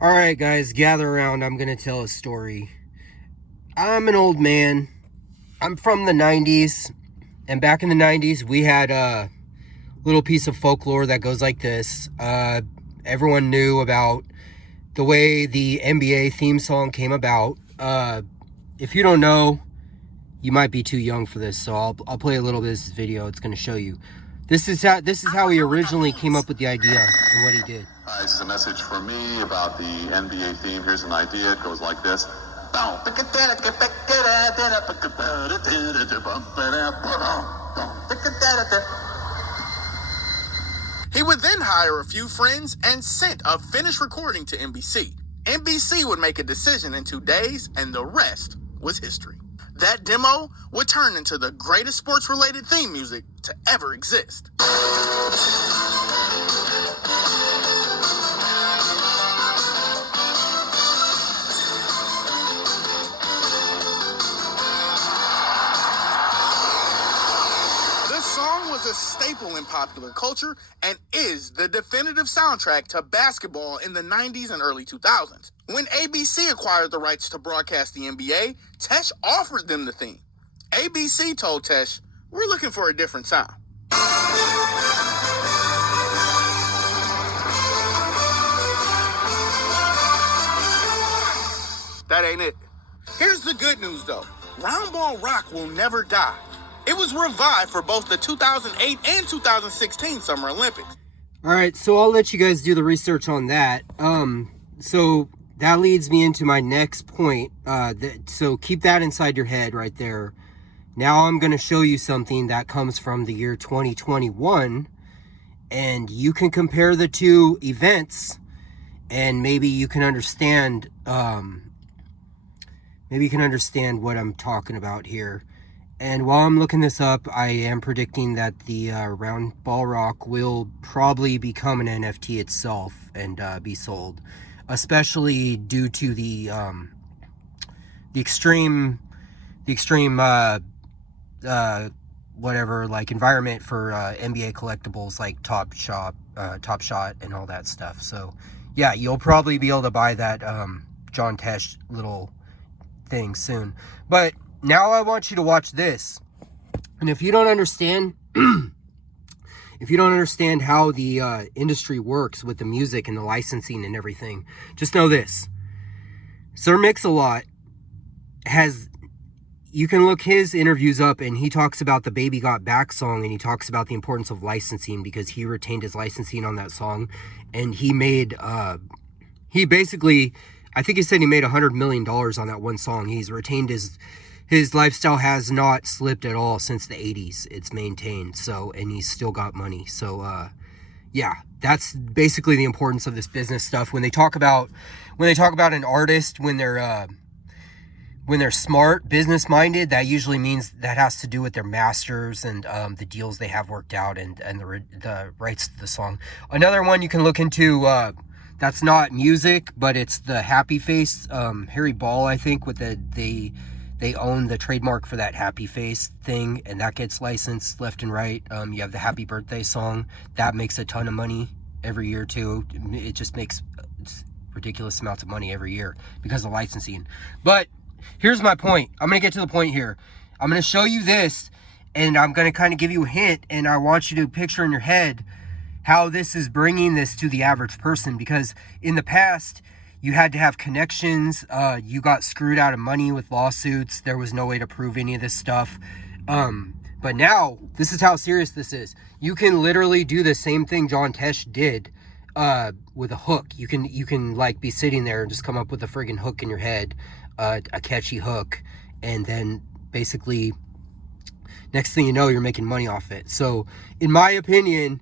Alright, guys, gather around. I'm going to tell a story. I'm an old man. I'm from the 90s. And back in the 90s, we had a little piece of folklore that goes like this. Everyone knew about the way the NBA theme song came about. If you don't know, you might be too young for this, so I'll play a little bit of this video. It's going to show you. This is how he originally came up with the idea and what he did. This is a message for me about the NBA theme. Here's an idea. It goes like this. He would then hire a few friends and sent a finished recording to NBC. NBC would make a decision in 2 days, and the rest was history. That demo would turn into the greatest sports-related theme music to ever exist. This song was a staple in popular culture and is the definitive soundtrack to basketball in the 90s and early 2000s. When ABC acquired the rights to broadcast the NBA, Tesh offered them the theme. ABC told Tesh, "We're looking for a different sound." That ain't it. Here's the good news, though. Roundball Rock will never die. It was revived for both the 2008 and 2016 Summer Olympics. Alright, so I'll let you guys do the research on that. So that leads me into my next point. So keep that inside your head right there. Now I'm going to show you something that comes from the year 2021. And you can compare the two events. And maybe you can understand... maybe you can understand what I'm talking about here. And while I'm looking this up, I am predicting that the Roundball Rock will probably become an NFT itself and be sold, especially due to the extreme whatever, like, environment for NBA collectibles like Top Shot and all that stuff. So yeah, you'll probably be able to buy that John Tesh little thing soon. But now I want you to watch this. And if you don't understand how the industry works with the music and the licensing and everything, just know this. Sir Mix-a-Lot you can look his interviews up, and he talks about the Baby Got Back song, and he talks about the importance of licensing because he retained his licensing on that song. And he made, he basically, I think he said he made $100 million on that one song. He's retained his lifestyle has not slipped at all since the 80s. It's maintained. So, and he's still got money. So, yeah, that's basically the importance of this business stuff. When they talk about an artist, when they're smart, business minded, that usually means that has to do with their masters and the deals they have worked out and the rights to the song. Another one you can look into, that's not music, but it's the Happy Face, Harry Ball, I think, with they own the trademark for that Happy Face thing, and that gets licensed left and right. You have the Happy Birthday song that makes a ton of money every year too. It just makes ridiculous amounts of money every year because of licensing. But here's my point. I'm going to get to the point here. I'm going to show you this, and I'm going to kind of give you a hint, and I want you to picture in your head how this is bringing this to the average person, because in the past, you had to have connections. You got screwed out of money with lawsuits. There was no way to prove any of this stuff. But now, this is how serious this is. You can literally do the same thing John Tesh did with a hook. You can like be sitting there and just come up with a friggin' hook in your head, a catchy hook, and then basically next thing you know, you're making money off it. So in my opinion,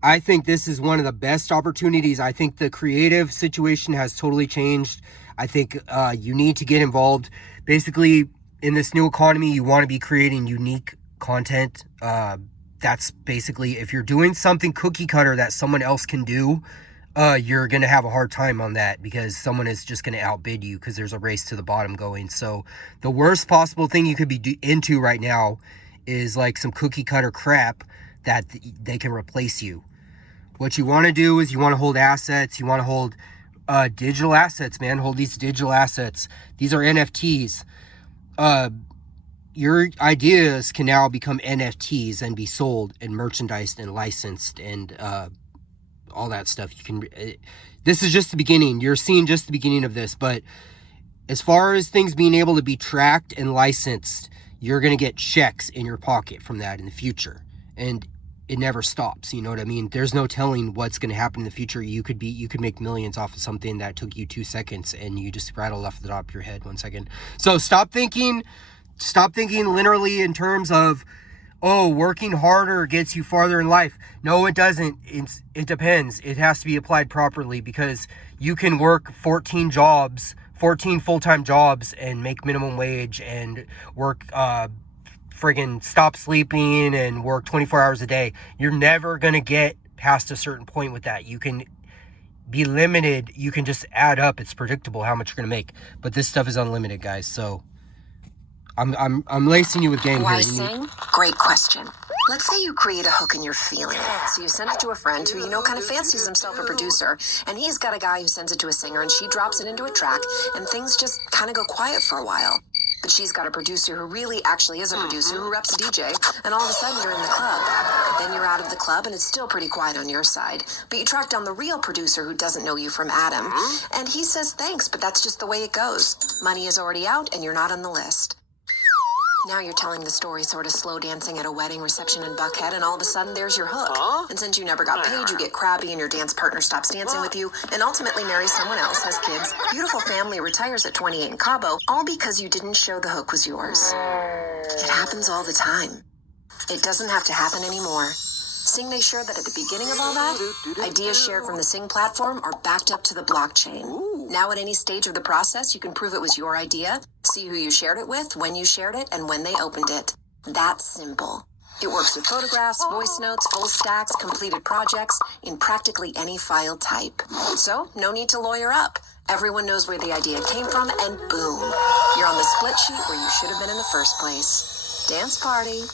I think this is one of the best opportunities. I think the creative situation has totally changed. I think you need to get involved. Basically, in this new economy, you want to be creating unique content. That's basically, if you're doing something cookie cutter that someone else can do, you're going to have a hard time on that because someone is just going to outbid you because there's a race to the bottom going. So the worst possible thing you could be into right now is like some cookie cutter crap that they can replace you. What you want to do is you want to hold assets. You want to hold digital assets, man. Hold these digital assets. These are NFTs. Your ideas can now become NFTs and be sold and merchandised and licensed and all that stuff. You can. This is just the beginning. You're seeing just the beginning of this. But as far as things being able to be tracked and licensed, you're gonna get checks in your pocket from that in the future, and it never stops. You know what I mean? There's no telling what's gonna happen in the future. You could make millions off of something that took you 2 seconds, and you just rattled off the top of your head 1 second. So stop thinking literally in terms of, oh, working harder gets you farther in life. No, it doesn't. It depends. It has to be applied properly, because you can work 14 full-time jobs and make minimum wage and work, friggin' stop sleeping and work 24 hours a day. You're never going to get past a certain point with that. You can be limited. You can just add up. It's predictable how much you're going to make. But this stuff is unlimited, guys. So I'm lacing you with game Why here. sing? Great question. Let's say you create a hook and you're feeling it. So you send it to a friend who you know kind of fancies himself a producer, and he's got a guy who sends it to a singer, and she drops it into a track, and things just kind of go quiet for a while. But she's got a producer who really actually is a producer who reps a DJ, and all of a sudden you're in the club. Then you're out of the club and it's still pretty quiet on your side. But you track down the real producer who doesn't know you from Adam, and he says thanks, but that's just the way it goes. Money is already out and you're not on the list. Now you're telling the story sort of slow dancing at a wedding reception in Buckhead, and all of a sudden there's your hook. And since you never got paid, you get crabby and your dance partner stops dancing with you and ultimately marries someone else, has kids, beautiful family, retires at 28 in Cabo, all because you didn't show the hook was yours. It happens all the time. It doesn't have to happen anymore. Sing made sure that at the beginning of all that, ideas shared from the Sing platform are backed up to the blockchain. Now at any stage of the process, you can prove it was your idea, see who you shared it with, when you shared it, and when they opened it. That's simple. It works with photographs, voice notes, full stacks, completed projects, in practically any file type. So, no need to lawyer up. Everyone knows where the idea came from, and boom, you're on the split sheet where you should have been in the first place. Dance party.